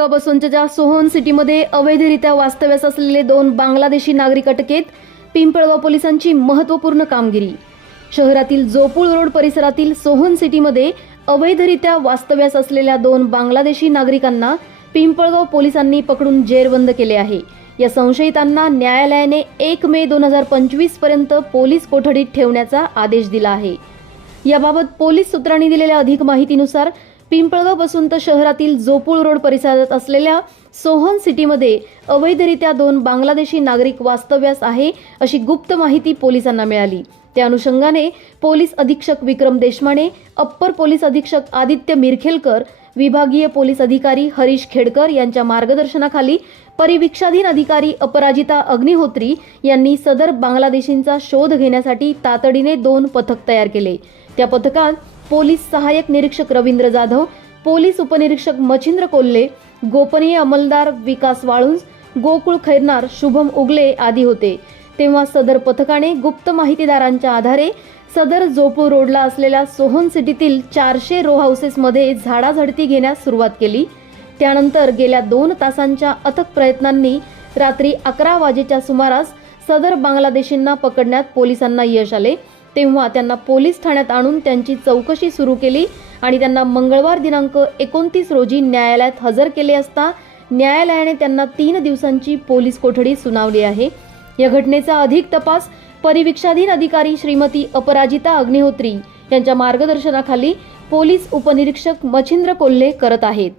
बसवंतच्या सोहन सिटीमध्ये अवैधरित्या वास्तव्यास असलेले दोन बांगलादेशी नागरिक अटकेत पिंपळगाव पोलिसांची महत्त्वपूर्ण कामगिरी. शहरातील जोपूळ रोड परिसरातील सोहन सिटीमध्ये अवैधरित्या वास्तव्यास असलेल्या दोन बांगलादेशी नागरिकांना पिंपळगाव पोलिसांनी पकडून जेरबंद केले आहे. या संशयितांना न्यायालयाने एक मे दोन हजार पंचवीसपर्यंत पोलीस कोठडीत ठेवण्याचा आदेश दिला आहे. याबाबत पोलीस सूत्रांनी दिलेल्या अधिक माहितीनुसार पिंपळगाव बसून तर शहरातील जोपूळ रोड परिसरात असलेल्या सोहन सिटीमध्ये अवैधरित्या दोन बांगलादेशी नागरिक वास्तव्यास आहे अशी गुप्त माहिती पोलिसांना मिळाली. त्या अनुषंगाने पोलीस अधीक्षक विक्रम देशमाने अप्पर पोलीस अधीक्षक आदित्य मिरखेलकर विभागीय पोलीस अधिकारी हरीश खेडकर यांच्या मार्गदर्शनाखाली परिवीक्षाधीन अधिकारी अपराजिता अग्निहोत्री यांनी सदर बांगलादेशींचा शोध घेण्यासाठी तातडीने दोन पथक तयार केले. त्या पथकात पोलीस सहाय्यक निरीक्षक रवींद्र जाधव पोलीस उपनिरीक्षक मच्छिंद्र कोल्हे गोपनीय अंमलदार विकास वाळुंज गोकुळ खैरनार शुभम उगले आदी होते. तेव्हा सदर पथकाने गुप्त माहितीदारांच्या आधारे सदर जोपूर रोडला असलेल्या सोहन सिटीतील चारशे रो हाऊसेसमध्ये झाडाझडती घेण्यास सुरुवात केली. त्यानंतर गेल्या दोन तासांच्या अथक प्रयत्नांनी रात्री अकरा वाजेच्या सुमारास सदर बांगलादेशींना पकडण्यात पोलिसांना यश आले. तेव्हा त्यांना पोलीस ठाण्यात आणून त्यांची चौकशी सुरू केली आणि त्यांना मंगळवार दिनांक एकोणतीस रोजी न्यायालयात हजर केले असता न्यायालयाने त्यांना तीन दिवसांची पोलीस कोठडी सुनावली आहे. या घटनेचा अधिक तपास परिविक्षाधीन अधिकारी श्रीमती अपराजिता अग्निहोत्री यांच्या मार्गदर्शनाखाली पोलीस उपनिरीक्षक मच्छिंद्र कोल्हे करत आहेत.